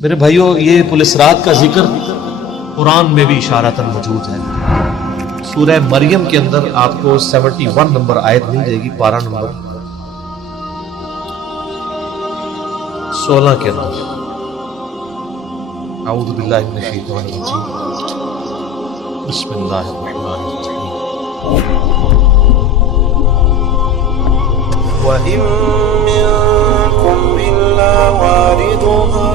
میرے بھائیوں، یہ پولیس رات کا ذکر قرآن میں بھی اشارتاً موجود ہے۔ سورہ مریم کے اندر آپ کو 71 نمبر آیت مل جائے گی، پارہ نمبر 16 کے اندر۔ اعوذ باللہ من الشیطان الرجیم، بسم اللہ الرحمن الرحیم۔ وَإِن مِّنكُمْ إِلَّا وَارِدُهَا،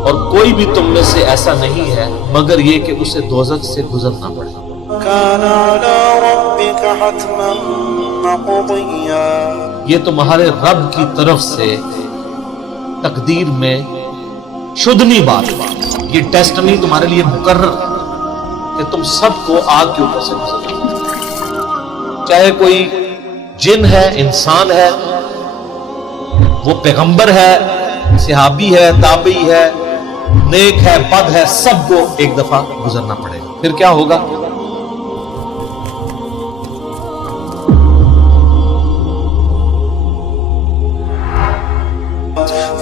اور کوئی بھی تم میں سے ایسا نہیں ہے مگر یہ کہ اسے دوزخ سے گزرنا پڑے۔ كَانَ عَلَى رَبِّكَ حَتْمًا مَّقْضِيًّا، یہ تمہارے رب کی طرف سے تقدیر میں شدنی بات ہے، یہ ڈیسٹنی تمہارے لیے مقرر کہ تم سب کو آگ کے اوپر سے گزرنا، چاہے کوئی جن ہے، انسان ہے، وہ پیغمبر ہے، صحابی ہے، تابعی ہے، نیک ہے، بد ہے، سب کو ایک دفعہ گزرنا پڑے گا۔ پھر کیا ہوگا؟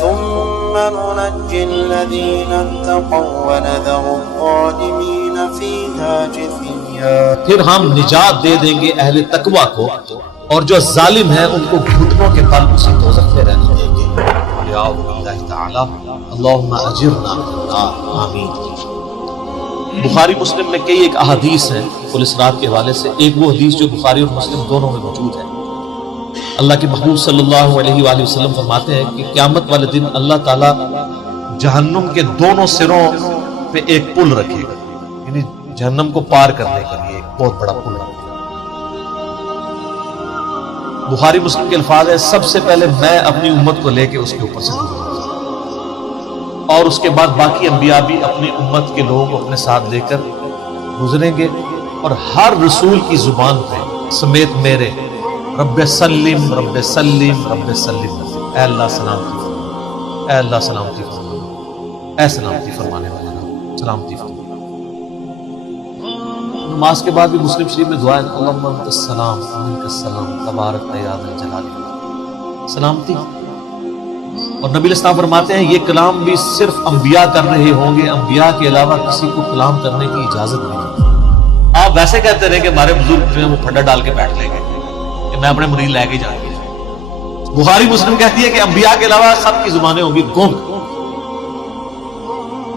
ثُمَّ نُنَجِّي الَّذِينَ اتَّقَوْا وَنَذَرُ الظَّالِمِينَ فِيهَا جِثِيًّا، پھر ہم نجات دے دیں گے اہل تقوی کو، اور جو ظالم ہیں ان کو گھٹنوں کے بل اسی دوزخ میں رہنے دیں گے۔ یا اللہ تعالی اللہم اجرنا من النار، آمین۔ بخاری مسلم میں کئی ایک احادیث ہیں پولیس رات کے حوالے سے۔ ایک وہ حدیث جو بخاری اور مسلم دونوں میں موجود ہے، اللہ کے محبوب صلی اللہ علیہ وآلہ وسلم فرماتے ہیں کہ قیامت والے دن اللہ تعالیٰ جہنم کے دونوں سروں پہ ایک پل رکھے گا، یعنی جہنم کو پار کرنے کے لیے ایک بہت بڑا پل رکھے گا۔ بخاری مسلم کے الفاظ ہیں، سب سے پہلے میں اپنی امت کو لے کے اس کے اوپر سے گزروں گا، اور اس کے بعد باقی انبیاء بھی اپنی امت کے لوگوں کو اپنے ساتھ لے کر گزریں گے، اور ہر رسول کی زبان پہ سمیت میرے رب سلم رب سلم رب سلم، اے اللہ سلامتی فرما، اے اللہ سلامتی فرما، اے سلامتی فرمانے والا سلامتی فرما۔ نماز کے بعد بھی مسلم شریف میں دعا ہے، اللہم انت السلام ومنک السلام تبارک یا ذا الجلال والاکرام، سلامتی۔ اور نبی الاسلام فرماتے ہیں یہ کلام بھی صرف انبیاء کر رہے ہوں گے، انبیاء کے علاوہ کسی کو کلام کرنے کی اجازت نہیں۔ آپ ویسے کہتے رہے کہ ہمارے بزرگ جو ہیں وہ پھڈا ڈال کے بیٹھ لیں گے کہ میں اپنے مرید لے کے جائیں گے۔ بخاری مسلم کہتی ہے کہ انبیاء کے علاوہ سب کی زبانیں ہوں گی گنگ،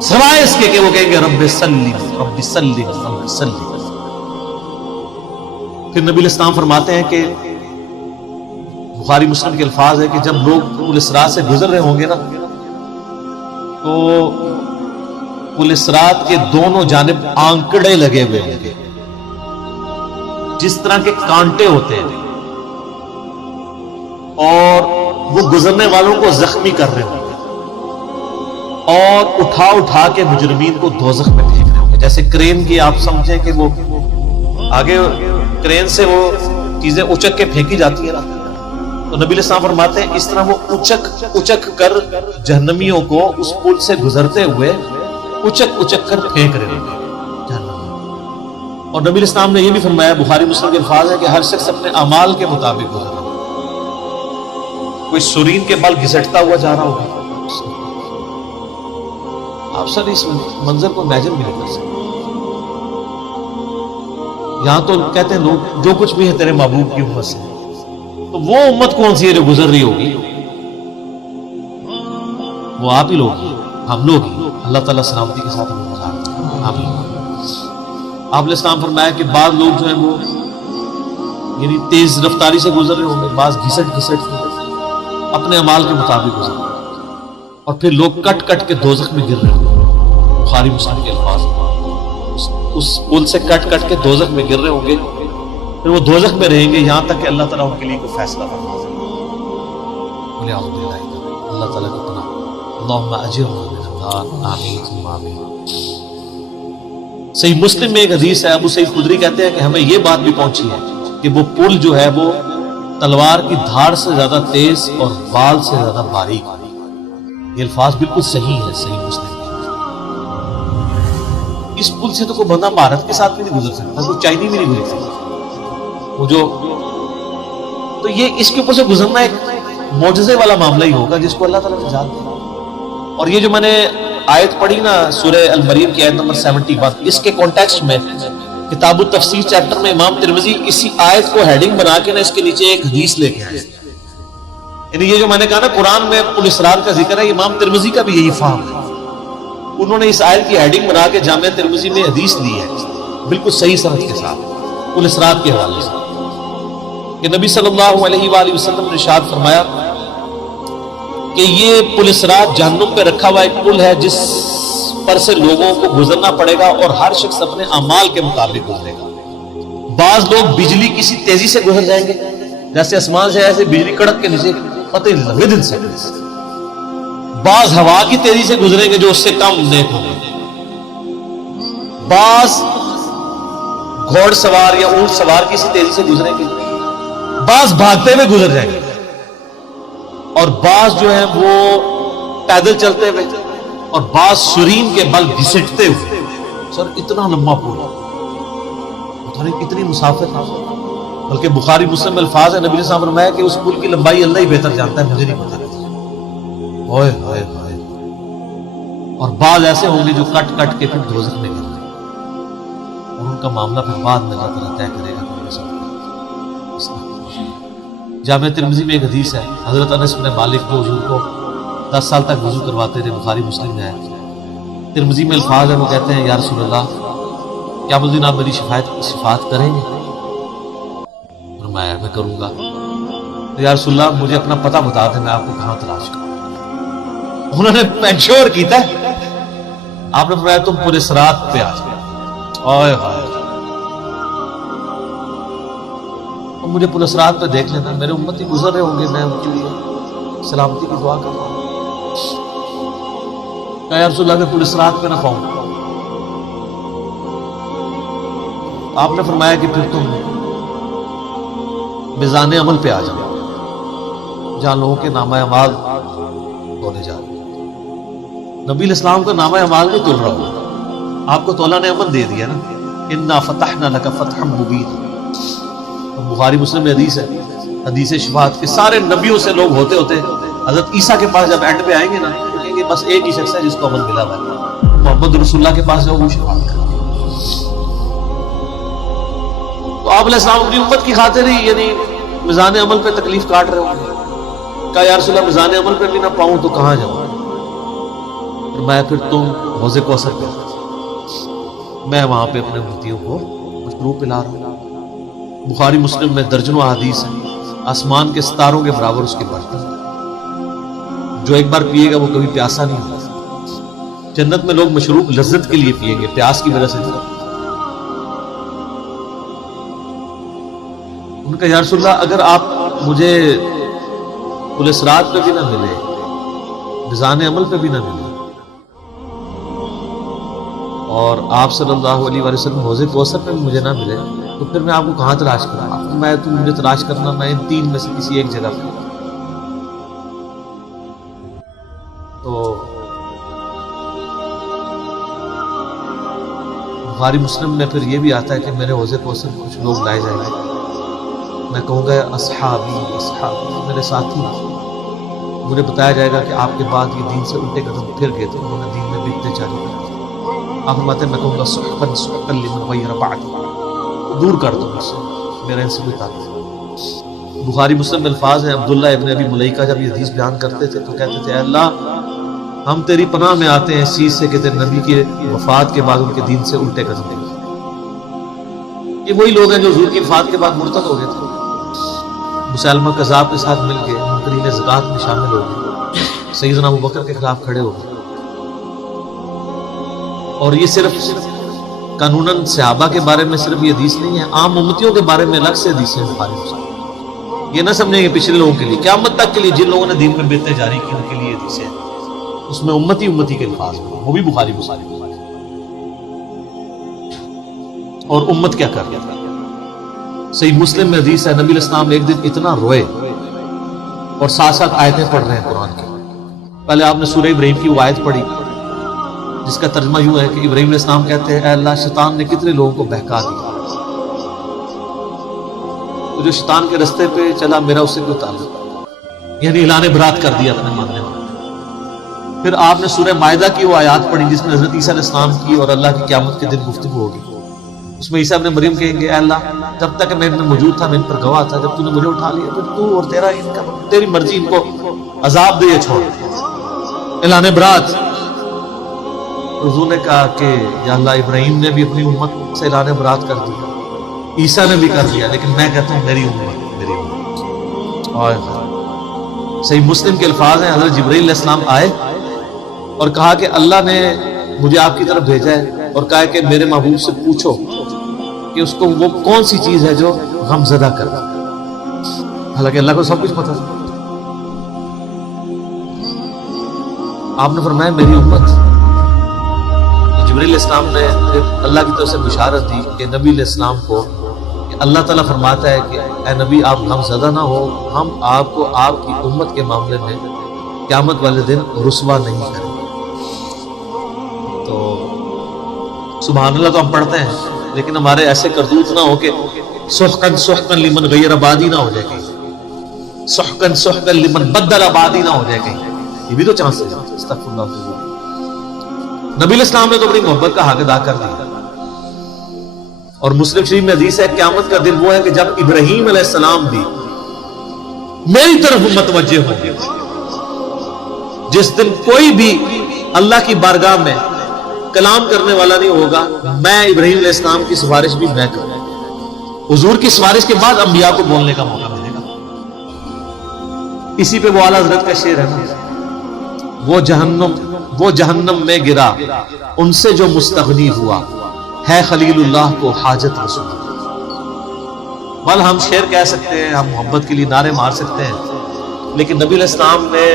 سوائے اس کے کہ وہ کہیں گے رب سلم رب سلم رب سلم۔ پھر نبی الاسلام فرماتے ہیں کہ بخاری مسلم کے الفاظ ہے کہ جب لوگ پولیس رات سے گزر رہے ہوں گے نا، تو پولیس رات کے دونوں جانب آنکڑے لگے ہوئے ہوں گے، جس طرح کے کانٹے ہوتے ہیں، اور وہ گزرنے والوں کو زخمی کر رہے ہوں گے، اور اٹھا اٹھا کے مجرمین کو دوزخ میں پھینک رہے ہوں گے۔ جیسے کرین کی آپ سمجھیں کہ وہ آگے کرین سے وہ چیزیں اچک کے پھینکی جاتی ہیں نا، تو نبی علیہ السلام فرماتے ہیں اس طرح وہ اچک کر جہنمیوں کو اس پل سے گزرتے ہوئے اچک کر پھینک رہے ہیں جہنم۔ اور نبی علیہ السلام نے یہ بھی فرمایا، بخاری مسلم کے الفاظ ہے کہ ہر شخص اپنے اعمال کے مطابق گزر رہا ہے۔ کوئی سورین کے بل گھسٹتا ہوا جا رہا ہوگا، آپ سر اس منظر کو امیجن بھی نہیں کر سکتے۔ یہاں تو کہتے ہیں لوگ جو کچھ بھی ہے تیرے محبوب کی امت سے، تو وہ امت کون سی ہے جو گزر رہی ہوگی؟ وہ آپ ہی لوگ ہیں، ہم لوگ ہی۔ اللہ تعالیٰ سلامتی کے ساتھ ہمیں گزار دیں، آمین۔ آپ نے اسلام فرمایا کہ بعض لوگ جو ہیں وہ یعنی تیز رفتاری سے گزر رہے ہوں گے، بعض گھسٹ اپنے اعمال کے مطابق گزر رہے ہیں، اور پھر لوگ کٹ کے دوزخ میں گر رہے ہوں گے۔ بخاری مسلم کے الفاظ اس پل سے کٹ کے دوزخ میں گر رہے ہوں گے، پھر وہ دوزخ میں رہیں گے یہاں تک کہ اللہ تعالیٰ ان کے لیے کوئی فیصلہ فرما دے۔ بولے اعوذ باللہ، اللہ تعالیٰ کو پناہ، اللہم اجرنا من النار، آمین ثم آمین۔ صحیح مسلم میں ایک حدیث ہے، ابو سعید خدری کہتے ہیں کہ ہمیں یہ بات بھی پہنچی ہے کہ وہ پل جو ہے وہ تلوار کی دھار سے زیادہ تیز اور بال سے زیادہ باریک۔ یہ الفاظ بالکل صحیح ہے، صحیح مسلم۔ اس پل سے تو کوئی بندہ بھارت کے ساتھ بھی نہیں گزر سکتا، کوئی چائنی بھی نہیں گزر سکتا، وہ جو تو یہ اس کے اوپر سے گزرنا ایک معجزے والا معاملہ ہی ہوگا جس کو اللہ تعالیٰ نجات دے۔ اور یہ جو میں نے آیت پڑھی نا سورہ المریم کی آیت نمبر 71، اس کے کانٹیکسٹ میں کتاب التفسیر چیپٹر میں امام ترمذی اسی آیت کو ہیڈنگ بنا کے نا اس کے نیچے ایک حدیث لے کے آئے. یعنی یہ جو میں نے کہا نا قرآن میں پل-اسرار کا ذکر ہے، امام ترمذی کا بھی یہی فہم ہے. انہوں نے اس آیت کی ہیڈنگ بنا کے جامعہ ترمذی میں حدیث لی ہے بالکل صحیح سند کے ساتھ پل-اسرار کے حوالے سے، کہ نبی صلی اللہ علیہ وآلہ وسلم نے ارشاد فرمایا کہ یہ پل-اسرار جہنم پہ رکھا ہوا ایک پل ہے جس پر سے لوگوں کو گزرنا پڑے گا اور ہر شخص اپنے اعمال کے مطابق گزرے گا. بعض لوگ بجلی کسی تیزی سے گزر جائیں گے، جیسے آسمان سے ایسے بجلی کڑک کے نیچے پتہ نہیں لگے دن سے. بعض ہوا کی تیزی سے گزریں گے جو اس سے کم نیک ہوں گے. بعض گھوڑ سوار یا اونٹ سوار کسی تیزی سے گزریں گے، بعض بھاگتے ہوئے گزر جائیں گے، اور بعض جو ہیں وہ پیدل چلتے ہوئے، اور بعض سرین کے بل گھسٹتے ہوئے. سر اتنا لمبا پل، اتنی مسافر، بلکہ بخاری مسلم میں الفاظ ہے، نبی نے فرمایا کہ اس پل کی لمبائی اللہ ہی بہتر جانتا ہے، مجھے نہیں پتا. اوئے ہوئے ہوئے. اور بعض ایسے ہوں گے جو کٹ کٹ کے پھر دوزخ میں گر گئے، اور ان کا معاملہ پھر بعد میں اللہ تعالیٰ طے کرے گا. جامعہ ترمذی میں ایک حدیث ہے، حضرت انس بن مالک جو حضور کو 10 سال تک وضو کرواتے تھے، بخاری مسلم میں ہے. ترمذی میں الفاظ ہے، وہ کہتے ہیں یا رسول اللہ کیا اس دن آپ میری شفاعت کریں گے؟ فرمایا میں کروں گا. یا رسول اللہ مجھے اپنا پتہ بتا دیں، میں آپ کو کہاں تلاش کروں. انہوں نے پینشور کیتا ہے، آپ نے فرمایا تم پورے صراط پہ آ جاؤ. اوئے ہوئے. مجھے پورے صراط پہ دیکھ لینا، میرے امتی گزر رہے ہوں گے، میں ان کے لیے سلامتی کی دعا کر رہا ہوں. کہا یا رسول اللہ میں پورے صراط پہ نہ پاؤں. آپ نے فرمایا کہ پھر تم میزان عمل پہ آ جاؤ جہاں لوگوں کے نامہ اعمال تولے جا رہے. نبی الاسلام کا نامہ اعمال نہیں تول رہا ہوا، آپ کو تولا نے عمل دے دیا نا، انا فتحنا لک فتحا مبینا. بخاری مسلم میں حدیث ہے، حدیث شفاعت کے سارے نبیوں سے لوگ ہوتے ہوتے حضرت عیسیٰ کے پاس جب اینڈ پہ آئیں گے نا، کہیں گے بس ایک ہی شخص ہے جس کو عمل ملا ہوا ہے، محمد رسول اللہ کے پاس جاؤ، وہ شفاعت کرے. تو آپ علیہ السلام اپنی امت کی خاطر ہی یعنی میزان عمل پہ تکلیف کاٹ رہے ہوں گے. کہا یا رسول اللہ میزان عمل پہ بھی نہ پاؤں تو کہاں جاؤں؟ فرمایا پھر تم حوض کوثر پہ، میں وہاں پہ اپنے امتیوں کو مشروب پلا رہا ہوں. بخاری مسلم میں درجنوں احادیث ہیں، آسمان کے ستاروں کے برابر اس کے برتن، جو ایک بار پیے گا وہ کبھی پیاسا نہیں ہوگا. جنت میں لوگ مشروب لذت کے لیے پیئیں گے، پیاس کی وجہ سے نہیں. ان کا یا رسول اللہ اگر آپ مجھے پل-اسرار پہ بھی نہ ملے، میزان عمل پہ بھی نہ ملے، اور آپ صلی اللہ علیہ وسلم حوض کوثر پہ بھی مجھے نہ ملے، تو پھر میں آپ کو کہاں تلاش کروں؟ میں تم مجھے تلاش کرنا، میں ان 3 میں سے کسی ایک جگہ پہ. تو بخاری مسلم میں پھر یہ بھی آتا ہے کہ میرے حوض کوثر کچھ لوگ لائے جائیں گے، میں کہوں گا اصحابی اصحابی، میرے ساتھی. مجھے بتایا جائے گا کہ آپ کے بعد یہ دین سے الٹے قدم پھر گئے تھے، انہوں نے دین میں بگڑتے جاری کر دیا. آپ فرماتے ہیں میں کہوں گا سحقا سحقا لمن غیر بعدی، دور کر دو مجھ سے، میرا ان سے کوئی تعلق نہیں. بخاری مسلم میں الفاظ ہیں، عبداللہ ابن ابی ملیکہ جب یہ حدیث بیان کرتے تھے تو کہتے تھے اے اللہ ہم تیری پناہ میں آتے ہیں اس چیز سے کہ تیرے نبی کے وفات کے بعد ان کے دین سے الٹے قدم لے. یہ وہی لوگ ہیں جو حضور کی وفات کے بعد مرتد ہو گئے تھے، مسلمہ کذاب کے ساتھ مل کے منکرین زکوٰۃ میں شامل ہو گئے، سیدنا ابوبکر کے خلاف کھڑے ہو گئے. اور یہ صرف قانوناً صحابہ کے بارے میں صرف یہ حدیث نہیں ہے، عام امتیوں کے بارے میں الگ سے حدیثیں بخاری مسلم. یہ نہ سمجھیں کہ پچھلے لوگوں کے لیے، قیامت تک کے لیے جن لوگوں نے دین میں بدعتیں جاری کی ان کے لیے حدیثیں ہیں، اس میں امتی کے الفاظ ہیں، وہ بھی بخاری مسلم. اور امت کیا کر رہا تھا؟ صحیح مسلم میں حدیث ہے، نبی علیہ السلام ایک دن اتنا روئے اور ساتھ ساتھ آیتیں پڑھ رہے ہیں قرآن کی. پہلے آپ نے سورہ ابراہیم کی وہ آیت پڑھی جس کا ترجمہ یوں ہے کہ ابراہیم علیہ السلام کہتے ہیں اے اللہ شیطان نے کتنے لوگوں کو بہکا دیا، تو جو شیطان کے رستے پہ چلا میرا اس سے کوئی تعلق نہیں، یعنی اعلان برات کر دیا اپنے ماننے والے. پھر آپ نے سورہ مائدہ کی وہ آیات پڑھی جس میں حضرت عیسیٰ علیہ السلام کی اور اللہ کی قیامت کے دن گفتگو ہوگی. اس میں عیسیٰ ابن مریم کہیں گے اے اللہ جب تک میں ان میں موجود تھا میں ان پر گواہ تھا, جب تو نے مجھے اٹھا لیا پھر تو اور تیرا ان کا تیری مرضی ان کو عذاب دے یا چھوڑ. اعلان برات, حضور نے کہا کہ یا اللہ ابراہیم نے بھی اپنی امت سے اعلان برات کر دیا, عیسیٰ نے بھی کر دیا, لیکن میں کہتا ہوں میری امت. اور صحیح مسلم کے الفاظ ہیں, حضرت جبرائیل علیہ السلام آئے اور کہا کہ اللہ نے مجھے آپ کی طرف بھیجا ہے اور کہا کہ میرے محبوب سے پوچھو کہ اس کو وہ کون سی چیز ہے جو غم زدہ کر. حالانکہ اللہ کو سب کچھ پتہ تھا. آپ نے فرمایا میری امت. جبرائیل علیہ السلام نے اللہ کی طرف سے بشارت دی کہ نبی علیہ السلام کو کہ اللہ تعالیٰ فرماتا ہے کہ اے نبی آپ غم زدہ نہ ہو, ہم آپ کو آپ کی امت کے معاملے میں قیامت والے دن رسوا نہیں کریں. تو سبحان اللہ تو ہم پڑھتے ہیں, لیکن ہمارے ایسے کردوت نہ ہو کہ سحقن سحقن لمن غیر آبادی نہ ہو جائے کہیں, سحقن سحقن لمن بدل آبادی نہ ہو جائے کہیں. یہ بھی تو چانس ہے. استغفر اللہ. نبی علیہ السلام نے تو اپنی محبت کا حق ادا کر دیا. اور مسلم شریف میں حدیث ہے قیامت کا دن وہ ہے کہ جب ابراہیم علیہ السلام بھی میری طرف متوجہ ہوں گے. جس دن کوئی بھی اللہ کی بارگاہ میں کلام کرنے والا نہیں ہوگا, میں ابراہیم علیہ السلام کی سفارش بھی میں کروں. حضور کی سفارش کے بعد انبیاء کو بولنے کا موقع ملے گا. اسی پہ وہ اعلیٰ حضرت کا شعر ہے نا, وہ جہنم میں گرا ان سے جو مستغنی ہوا, ہے خلیل اللہ کو حاجت رسول. بل ہم شعر کہہ سکتے ہیں, ہم محبت کے لیے نعرے مار سکتے ہیں, لیکن نبی علیہ السلام نے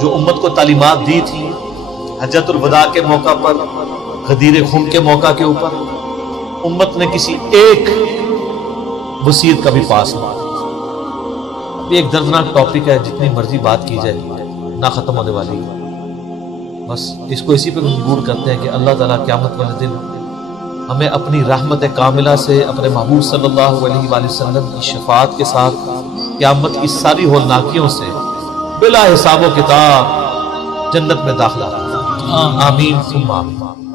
جو امت کو تعلیمات دی تھی حجۃ الوداع کے موقع پر, غدیر خون کے موقع کے اوپر, امت نے کسی ایک وصیت کا بھی پاس نہ. یہ ایک دردناک ٹاپک ہے, جتنی مرضی بات کی جائے نہ ختم ہونے والی. بس اس کو اسی پہ مجبور کرتے ہیں کہ اللہ تعالیٰ قیامت والے دن ہمیں اپنی رحمت کاملہ سے اپنے محبوب صلی اللہ علیہ وآلہ وسلم کی شفاعت کے ساتھ قیامت کی ساری ہولناکیوں سے بلا حساب و کتاب جنت میں داخلہ. آمین ثم آمین.